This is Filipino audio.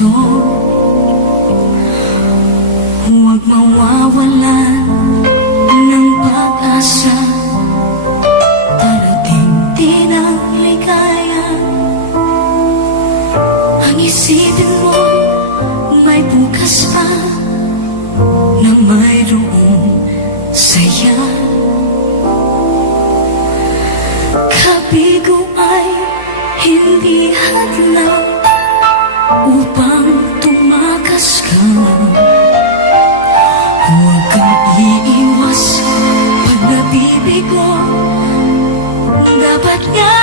ito. Huwag mawawalan ng pag-asa, darating din ang ligaya. Ang isipin mo may bukas pa, na mayroong saya. Kabigo ay hindi hadlang upang tumakas ka. Huwag kang iiwas pag nabibigo, dapat nga